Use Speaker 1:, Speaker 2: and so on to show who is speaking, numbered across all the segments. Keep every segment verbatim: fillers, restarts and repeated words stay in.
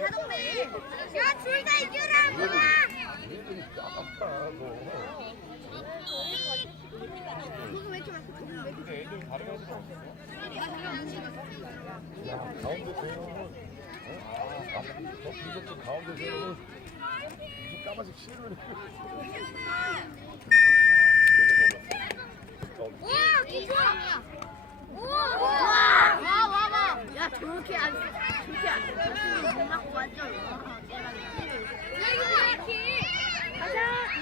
Speaker 1: 둘 다 이겨라. 그거 왜 이렇게 많고 그거 왜 이렇게
Speaker 2: 야, 가운데 세우는 아, 저 분석도 가운데 세우는 무슨 까만색 실을
Speaker 1: 와, 기차. 우와. 와, 와, 와. 야, 저렇게 안 저렇게 안 못 맞고 완전. 가자.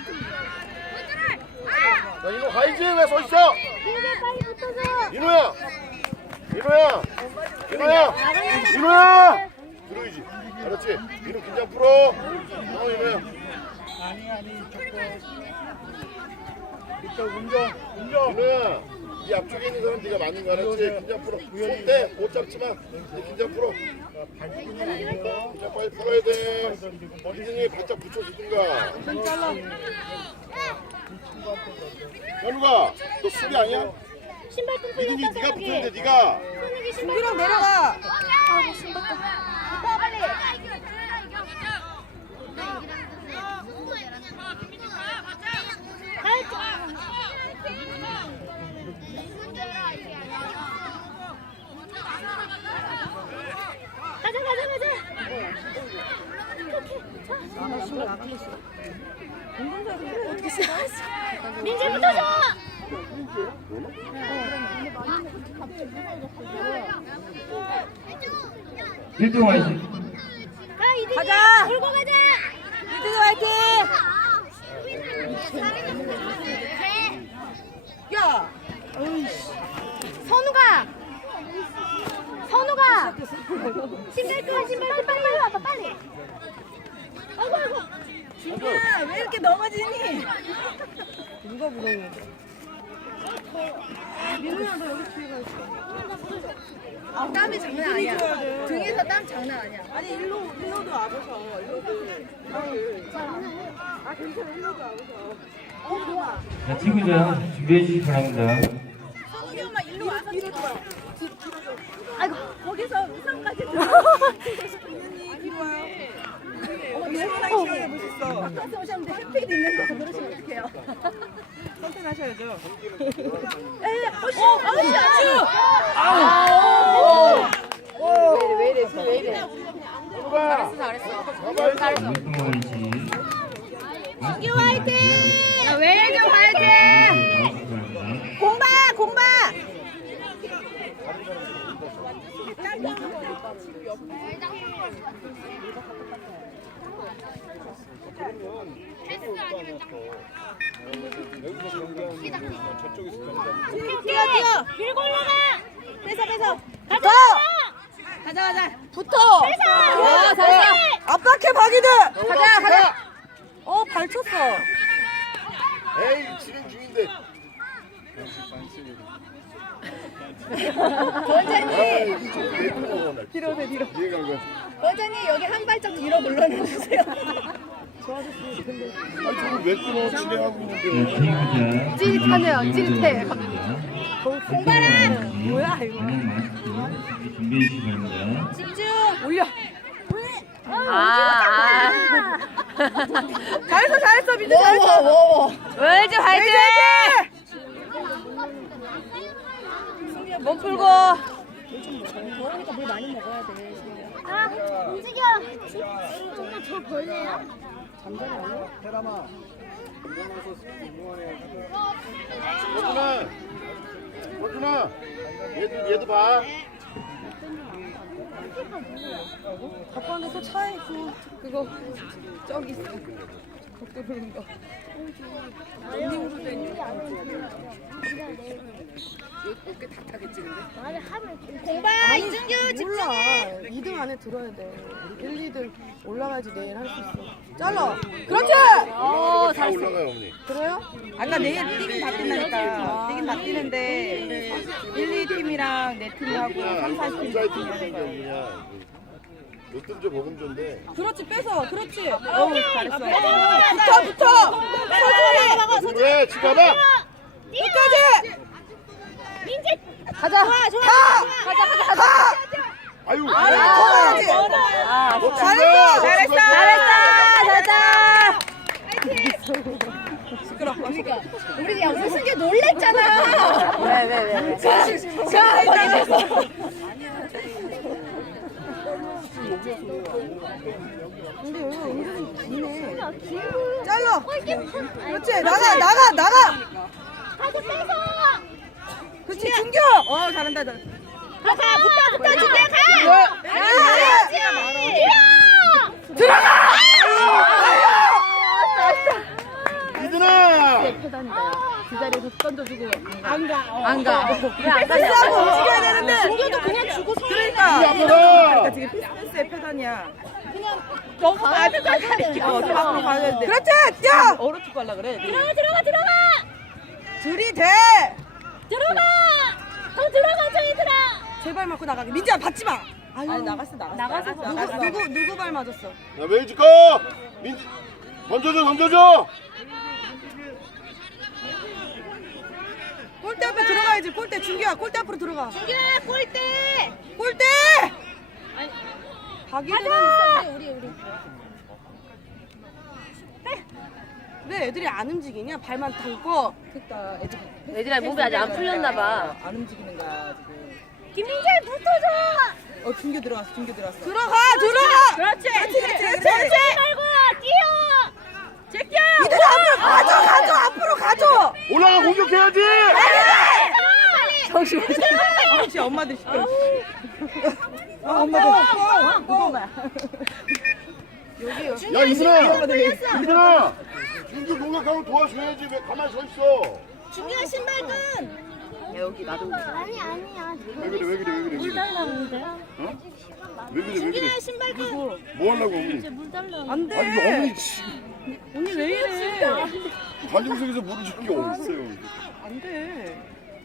Speaker 2: 자, 이거 가야지. 왜 서 있어? 인호야! 인호야! 인호야! 인호야! 들어야지. 알았지? 인호 긴장 풀어. 어, 인호야.
Speaker 3: 아니 아니 저거 이쪽 운전 운전
Speaker 2: 인호야. 이 앞쪽에 있는 사람 네가 맞는 거 알았지? 긴장 풀어. 손대. 못 잡지 마. 네, 긴장 풀어.
Speaker 3: 발길이 아니에요.
Speaker 2: 긴장 빨리 풀어야 돼. 머리등에 바짝 붙여주든가. 현우가, 너 수비 아니야?
Speaker 1: 신발 좀
Speaker 2: 미든이
Speaker 1: 풀렸다
Speaker 2: 네가
Speaker 1: 생각해.
Speaker 2: 붙었는데 네가.
Speaker 4: 준규랑 내려가.
Speaker 1: 아, 신발 좀. 오빠 빨리. 가자 가자 가자.
Speaker 4: 아, 신발 안 풀렸어. 운동장에서 어떻게 써?
Speaker 1: 민재부터 줘.
Speaker 5: 일 등 화이팅!
Speaker 1: 가 이제.
Speaker 4: 가자.
Speaker 1: 돌고 가자.
Speaker 4: 이든이 화이팅! 야!
Speaker 1: 선우가. 선우가. 신발 끄 신발 빨리 빨리 와봐 빨리. 아이고 아이고.
Speaker 4: 준규야, 왜 이렇게 넘어지니? 누가 부러워? 민우야, 너 여기 뒤에 가 있어. 아, 땀이 장난 아니야. 등에서 땀 장난 아니야. 아니, 일로, 일로도 와보셔. 일로도. 아, 괜찮아. 일로도 와보셔. 어, 좋아.
Speaker 5: 자, 친구들 준비해 주시기 바랍니다.
Speaker 4: 성욱이 엄마 일로 와서 찍어.
Speaker 1: 아이고.
Speaker 4: 거기서 우산까지 들어. 민우님, 뒤로 와요. 어머, 얼마나 시원해 보셨어. 바깥에 오셨는데 햇빛 있는 데서 그러시면 어떡해요. 선택하셔야죠. 에, 어씨, 어씨, 아우. 왜 이래, 왜 이래.
Speaker 2: 잘했어,
Speaker 4: 잘했어.
Speaker 2: 잘했어.
Speaker 5: 일 등 화이팅!
Speaker 1: 준규 화이팅! 야, 외래전 화이팅!
Speaker 4: 공봐, 공봐.
Speaker 2: 여기서 경기하면 저쪽에서 경기하면
Speaker 1: 뛰어
Speaker 4: 뛰어.
Speaker 1: 밀고 올라가!
Speaker 4: 뺏어, 뺏어.
Speaker 1: 가자!
Speaker 4: 가자, 가자. 붙어. 와, 잘했어. 압박해, 박이들. 가자, 가자. 어, 발 쳤어.
Speaker 2: 에이, 진행 중인데.
Speaker 4: 원장님,
Speaker 2: 뒤로 돼, 뒤로. 이해가 안 가.
Speaker 4: 원장님 여기 한 발짝 뒤로 물러나주세요.
Speaker 2: 아니, 저걸 왜 끊어? 진행하고 있는데.
Speaker 5: 친구들
Speaker 1: 찌릿하네요, 찌릿해.
Speaker 5: 공부랑 뭐야 이거? 마스크 준비해 주시기 바랍니다.
Speaker 4: 집중. 올려.
Speaker 1: 아,
Speaker 4: 잘했어, 잘했어, 민주 잘했어.
Speaker 1: 외래전 화이팅!
Speaker 4: 몸 풀고.
Speaker 1: 더우니까 물 많이 먹어야 돼. 아, 움직여. 정말 저 벌레야?
Speaker 3: 테라마
Speaker 2: 호준아, 호준아, 얘도 얘도 봐.
Speaker 4: 아빠는 또 차에 그 그거 저기 있어. 거꾸로 부른 거. 런닝으로 된 어깨 다 타겠지 근데.
Speaker 1: 공방 이준규 집중.
Speaker 4: 몰라. 이 등 안에 들어야 돼. 일, 이 등 올라가야지 내일 할 수 있어. 잘라. 그렇지.
Speaker 2: 오, 다 올라가요, 어머니.
Speaker 4: 그래요? 아까 내일 뛰긴 다 뛴다니까. 뛰긴 다 뛰는데 일, 이 팀이랑 내 팀하고 삼, 사 팀
Speaker 2: 사이트
Speaker 4: 하는
Speaker 2: 있는 게
Speaker 4: 거야.
Speaker 2: 뭐냐? 로뜸조 보금조인데.
Speaker 4: 그렇지 뺏어. 그렇지. 어, 잘했어. 붙어 붙어. 서준이.
Speaker 2: 그래, 지가봐.
Speaker 4: 끝까지.
Speaker 1: 민재.
Speaker 4: 가자. 좋아 좋아. 가. 가자 가자 가자.
Speaker 2: 아유.
Speaker 4: 잘했어.
Speaker 2: 아,
Speaker 4: 잘했어. 잘했어.
Speaker 1: 잘했다.
Speaker 4: 시끄러.
Speaker 1: 그러니까 우리 야 무슨 게 놀랬잖아. 왜 왜 왜? 왜?
Speaker 4: 잘라. 그렇지. 나가 나가 나가.
Speaker 1: 가서 빼서.
Speaker 4: 그렇지. 중교. 어 잘한다.
Speaker 1: 가 가 붙어 붙어 준비해 가. 가야지. 뛰어.
Speaker 4: 들어가.
Speaker 2: 이준아.
Speaker 1: 기다려서 던져주고
Speaker 4: 안 가.
Speaker 1: 안 가. 왜안 가?
Speaker 4: 패스하고 움직여야 되는데.
Speaker 1: 중교도 그냥 주고 서.
Speaker 4: 그러니까.
Speaker 2: 앞으로.
Speaker 4: 그러니까 지금 패스의 패단이야.
Speaker 1: 너무 가야 돼.
Speaker 4: 어, 좀 앞으로 가야 돼. 그렇지. 뛰어. 얼어붙고 하려 그래.
Speaker 1: 들어가 들어가 들어가.
Speaker 4: 둘이 돼.
Speaker 1: 들어가. 더 들어가 저희들아.
Speaker 4: 제발 맞고 나가게. 민지야 받지 마. 아니 나갔어 나갔어. 나가서 누구 누구 누구 발 맞았어?
Speaker 2: 자, 메이지 거. 민지. 던져줘, 던져줘.
Speaker 4: 골대 앞에 들어가야지. 골대 준기야. 골대 앞으로 들어가.
Speaker 1: 준규야 골대.
Speaker 4: 골대. 박이는
Speaker 1: 우리 우리.
Speaker 4: 왜 애들이 안 움직이냐? 발만 담고. 그러니까 애들
Speaker 1: 얘들아 몸이 아직 안 풀렸나 봐.
Speaker 4: 안 움직이는 거야 지금.
Speaker 1: 김민재 붙어줘.
Speaker 4: 어 준규 들어왔어. 준규 들어왔어. 들어가 들어가.
Speaker 1: 그렇지.
Speaker 4: 그렇지 그렇지 그렇지.
Speaker 1: 그렇지 말고 뛰어. 제껴.
Speaker 4: 이들 앞으로 가져 가져 앞으로 가져.
Speaker 2: 올라가 공격해야지.
Speaker 1: 정신 못 차려.
Speaker 4: 역시 엄마들 시끄러. 아 엄마들. 엄마. 여기요.
Speaker 2: 야, 이준아. 이준아. 민지 공격하고 도와줘야지. 왜 가만히 서 있어?
Speaker 1: 준규야 신발끈.
Speaker 4: 여기 나도.
Speaker 1: 아니 아니야.
Speaker 2: 왜 그래, 왜 그래, 왜 그래.
Speaker 1: 물 달라는데.
Speaker 2: 어? 왜 그래, 왜 그래.
Speaker 1: 준규야 신발끈.
Speaker 2: 뭐 하려고, 어머니?
Speaker 1: 물 달라.
Speaker 4: 안 돼.
Speaker 2: 아니, 이거 어머니 지금
Speaker 4: 언니 왜 이래?
Speaker 2: 관중석에서 물을 주는 게 어딨어요.
Speaker 4: 안 돼.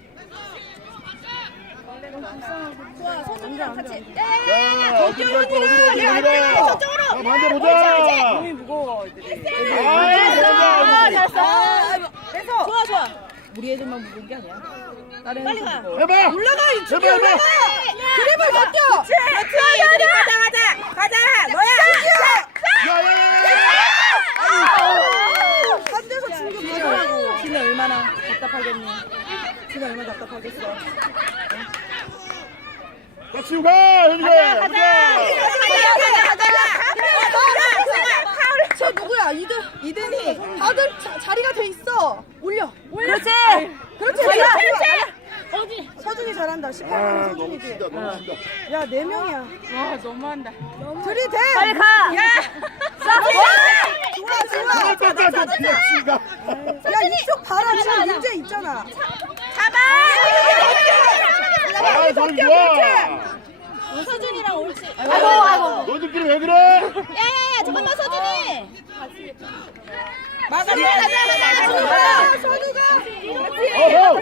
Speaker 1: 좋아 손님이랑 같이.
Speaker 2: 자, 어디로 갈 거야, 어디로, 어디로, 어디로.
Speaker 1: 저쪽으로.
Speaker 2: 자, 만져 보자.
Speaker 4: 몸이 무거워 애들이.
Speaker 2: 아이, 잘한다.
Speaker 1: 잘했어.
Speaker 4: 빼서.
Speaker 1: 좋아 좋아.
Speaker 4: 우리 애들만 무거운 게 아니야. 다른
Speaker 1: 빨리
Speaker 4: 애들도
Speaker 1: 가.
Speaker 4: 무거워.
Speaker 2: 해봐.
Speaker 4: 올라가 이
Speaker 2: 해봐, 해봐.
Speaker 4: 드리블 벗겨. 그렇지. 얘들이 가자 가자 가자. 너야.
Speaker 2: 야, 야, 야, 야.
Speaker 4: 한 대서 충격 가더라고. 지는 얼마나 답답하겠니? 지는 얼마나 답답하겠어.
Speaker 2: 자, 치우 가, 현주가. 가자,
Speaker 4: 쟤 누구야? 이든 이든이 다들 자, 자리가 돼 있어. 올려.
Speaker 1: 그렇지.
Speaker 4: 그렇지.
Speaker 1: 그렇지.
Speaker 4: 그렇지.
Speaker 1: 어디?
Speaker 4: 서준이 잘한다. 십팔 번
Speaker 2: 아, 너무
Speaker 4: 서준이지.
Speaker 2: 친다, 너무 친다.
Speaker 4: 야, 네 명이야. 와, 너무한다. 들이대.
Speaker 1: 빨리 가.
Speaker 4: 야.
Speaker 1: 자,
Speaker 4: 좋아, 좋아.
Speaker 2: 깜짝이야, 저 그냥 친다.
Speaker 4: 야, 이쪽 봐라. 지금 문제 있잖아.
Speaker 1: 잡아.
Speaker 2: 아, 저는 좋아.
Speaker 1: 서준이랑 옳지. 아이고 아이고.
Speaker 2: 너희들끼리 왜 그래?
Speaker 1: 야야야 잠깐만 서준이.
Speaker 4: 막아. 서준가.
Speaker 2: 어허.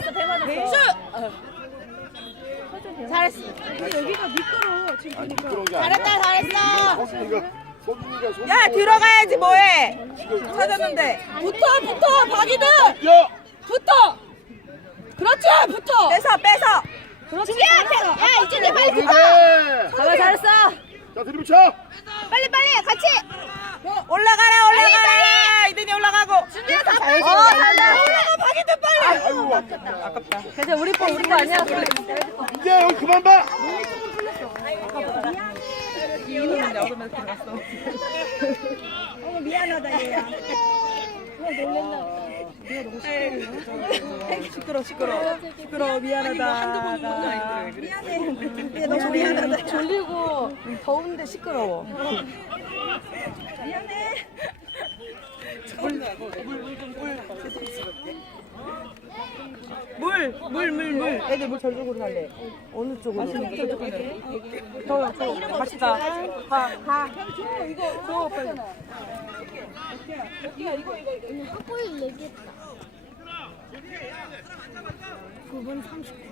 Speaker 1: 잘했어.
Speaker 4: 여기가 미끄러워. 지금
Speaker 2: 아니,
Speaker 4: 보니까.
Speaker 2: 그런 게 아니라.
Speaker 1: 잘했다 잘했어.
Speaker 2: 소준이가, 소준이가, 소준이가.
Speaker 4: 야, 들어가야지 뭐해? 찾았는데. 붙어, 붙어, 박이들.
Speaker 2: 야,
Speaker 4: 붙어. 그렇지, 붙어. 뺏어, 뺏어.
Speaker 1: 준비야. 야 이준이 빨리
Speaker 2: 그래.
Speaker 1: 붙어. 잘했어.
Speaker 2: 자, 드리블 쳐.
Speaker 1: 빨리 빨리 같이.
Speaker 4: 올라가라, 올라가라. 이든이 올라가고.
Speaker 1: 준비야 다.
Speaker 4: 어, 잘한다. 올라가, 박이들 빨리.
Speaker 2: 아이고.
Speaker 4: 아깝다. 그래서 우리 거, 우리 거 아니야?
Speaker 2: 이제 여기 그만 봐.
Speaker 4: 이는데 얻으면서 들어갔어. 어머, 미안하다, 얘야. 시끄러 시끄러 시끄러 미안하다. 한두 번 본 거 아닌데 미안해. 얘 너무 미안하다. 졸리고 더운데 시끄러워. 미안해. 물, 물, 물, 물. 애들 물 저쪽으로 갈래. 어느 쪽으로? 저쪽 갈래. 저, 저, 같이 가. 가, 가. 이거, 저, 빨리.
Speaker 1: 학부일 얘기했다. 구 분 삼십 분.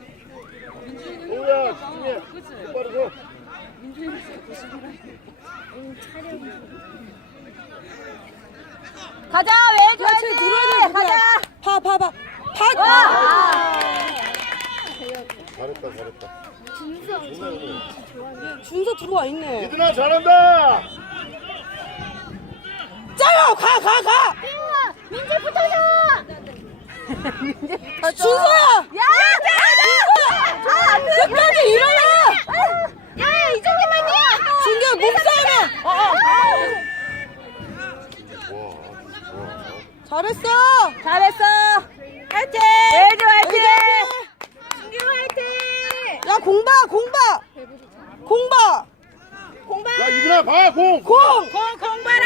Speaker 2: 동우야, 집중해. 똑바로 서.
Speaker 1: 가자 왜
Speaker 4: 그렇지, 들어야 돼. 가자. 봐, 봐, 봐. 봐.
Speaker 1: 와.
Speaker 2: 잘했다, 잘했다.
Speaker 4: 준서 들어와 있네.
Speaker 2: 이들아 잘한다.
Speaker 4: 짜요 가 가 가.
Speaker 1: 민재 붙어줘.
Speaker 4: 준서야. 야! 준서야. 끝까지 일어나.
Speaker 1: 야, 이정기만이야.
Speaker 4: 준규 몸싸움해. 어, 어. 잘했어. 잘했어. 화이팅. 애들 화이팅. 준규 화이팅. 야 공봐 공봐. 공봐. 공봐.
Speaker 2: 야 이들아 봐 공.
Speaker 4: 공. 공 공봐라.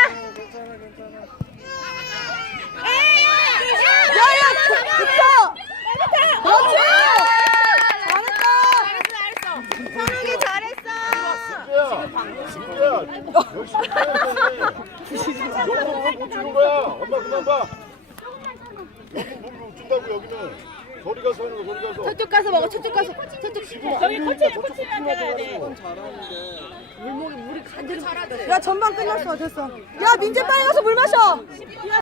Speaker 4: 야야 붙어. 그렇지. 잘했다. 선욱이 잘했어.
Speaker 2: 진짜야. 진짜야. 역시 못 주는 거야. 엄마 그만 봐. 여기 못 준다고 여기는. 저리 가서 하는 거 저리 가서.
Speaker 1: 저쪽 가서 먹어. 저쪽 가서. 저쪽.
Speaker 2: 저기 코치 코치
Speaker 3: 잘하는데.
Speaker 1: 물목이 물이 간절히 잘하지.
Speaker 4: 야 전반 끝났어 됐어. 야 민재 빨리 가서 물 마셔.